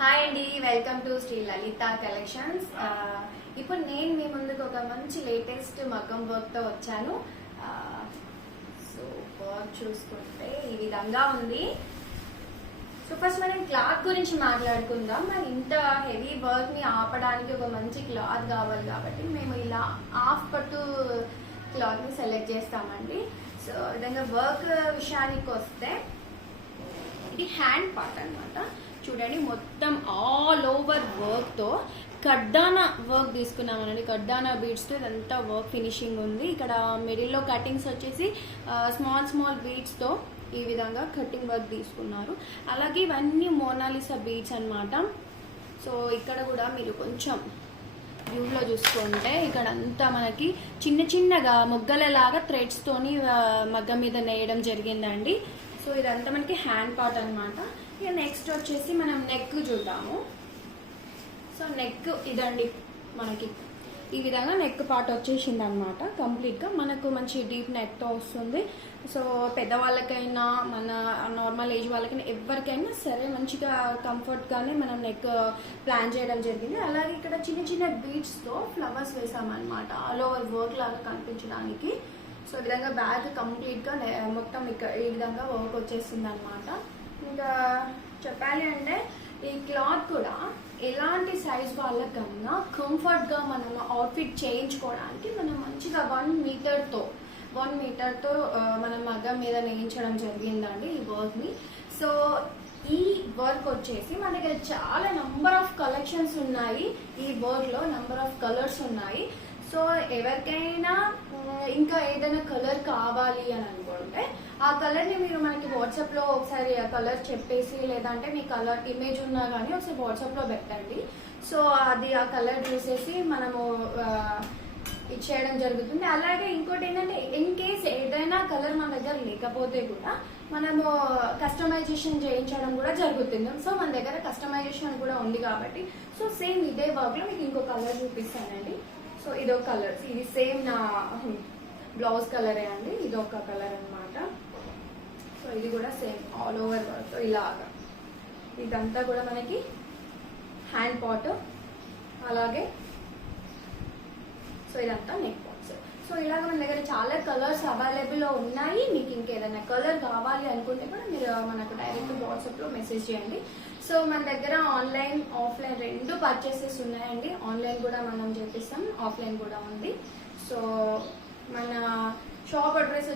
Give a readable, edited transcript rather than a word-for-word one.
Hi అండి, welcome to Shri Lalitha collections. ఇప్పుడు నేను మీ ముందుకు ఒక మంచి లేటెస్ట్ మగ్గం వర్క్తో వచ్చాను. సో వర్క్ చూసుకుంటే ఈ విధంగా ఉంది. సో ఫస్ట్ మనం క్లాత్ గురించి మాట్లాడుకుందాం. మరి ఇంత హెవీ వర్క్ని ఆపడానికి ఒక మంచి క్లాత్ కావాలి కాబట్టి మేము ఇలా హాఫ్ పట్టు క్లాత్ని సెలెక్ట్ చేస్తామండి. సో విధంగా వర్క్ విషయానికి వస్తే ఇది హ్యాండ్ పార్ట్ అన్నమాట. చూడండి, మొత్తం ఆల్ ఓవర్ వర్క్తో కడ్డానా వర్క్ తీసుకున్నామనండి. కడ్డానా బీడ్స్తో ఇదంతా వర్క్ ఫినిషింగ్ ఉంది. ఇక్కడ మిడిల్లో కటింగ్స్ వచ్చేసి స్మాల్ బీడ్స్తో ఈ విధంగా కటింగ్ వర్క్ తీసుకున్నారు. అలాగే ఇవన్నీ మోనాలిసా బీడ్స్ అన్నమాట. సో ఇక్కడ కూడా మీరు కొంచెం వ్యూలో చూసుకుంటే ఇక్కడ అంతా మనకి చిన్నగా మొగ్గలలాగా థ్రెడ్స్తోని మగ్గం మీద నేయడం జరిగిందండి. సో ఇదంతా మనకి హ్యాండ్ పార్ట్ అనమాట. ఇక నెక్స్ట్ వచ్చేసి మనం నెక్ చూద్దాము. సో నెక్ ఇదండి, మనకి ఈ విధంగా నెక్ పార్ట్ వచ్చేసింది అనమాట. కంప్లీట్గా మనకు మంచి డీప్ నెక్తో వస్తుంది. సో పెద్దవాళ్ళకైనా మన నార్మల్ ఏజ్ వాళ్ళకైనా ఎవరికైనా సరే మంచిగా కంఫర్ట్గానే మనం నెక్ ప్లాన్ చేయడం జరిగింది. అలాగే ఇక్కడ చిన్న బీడ్స్తో ఫ్లవర్స్ వేసామన్నమాట, ఆల్ ఓవర్ వర్క్ లాగా కనిపించడానికి. సో ఈ విధంగా బ్యాగ్ కంప్లీట్గా మొత్తం ఇక్కడ ఈ విధంగా వర్క్ వచ్చేస్తుంది అనమాట. ఇంకా చెప్పాలి అంటే ఈ క్లాత్ కూడా ఎలాంటి సైజ్ వాళ్ళకన్నా కంఫర్ట్గా మనం అవుట్ఫిట్ చేయించుకోవడానికి మనం మంచిగా 1 మీటర్తో మనం మగ్గం మీద నేయించడం జరిగిందండి ఈ వర్క్ని. సో ఈ వర్క్ వచ్చేసి మన దగ్గర చాలా నంబర్ ఆఫ్ కలెక్షన్స్ ఉన్నాయి. ఈ వర్క్లో నంబర్ ఆఫ్ కలర్స్ ఉన్నాయి. సో ఎవరికైనా ఇంకా ఏదైనా కలర్ కావాలి అని అనుకుంటే ఆ కలర్ని మీరు మనకి వాట్సాప్లో ఒకసారి ఆ కలర్ చెప్పేసి, లేదంటే మీ కలర్ ఇమేజ్ ఉన్నా కానీ ఒకసారి వాట్సాప్లో పెట్టండి. సో అది ఆ కలర్ చూసేసి మనము ఇచ్చేయడం జరుగుతుంది. అలాగే ఇంకోటి ఏంటంటే ఇన్ కేస్ ఏదైనా కలర్ మన దగ్గర లేకపోతే కూడా మనము కస్టమైజేషన్ చేయించడం కూడా జరుగుతుంది. సో మన దగ్గర కస్టమైజేషన్ కూడా ఉంది కాబట్టి సో సేమ్ ఇదే వర్క్లో మీకు ఇంకో కలర్ చూపిస్తానండి. సో ఇదొక కలర్, ఇది సేమ్ నా బ్లౌజ్ కలరే అండి, ఇదొక కలర్ అనమాట. సో ఇది కూడా సేమ్ ఆల్ ఓవర్ వర్క్ ఇలాగా. ఇదంతా కూడా మనకి హ్యాండ్ పార్ట్, అలాగే సో ఇదంతా నెక్ పార్ట్స్. సో ఇలాగ మన దగ్గర చాలా కలర్స్ అవైలబుల్లో ఉన్నాయి. మీకు ఇంకేదైనా కలర్ కావాలి అనుకుంటే కూడా మీరు మనకు డైరెక్ట్ వాట్సాప్లో మెసేజ్ చేయండి. సో మన దగ్గర ఆన్లైన్ ఆఫ్లైన్ రెండు పర్చేసెస్ ఉన్నాయండి. ఆన్లైన్ కూడా మనం చేపిస్తాం, ఆఫ్లైన్ కూడా ఉంది. సో మన షాప్ అడ్రస్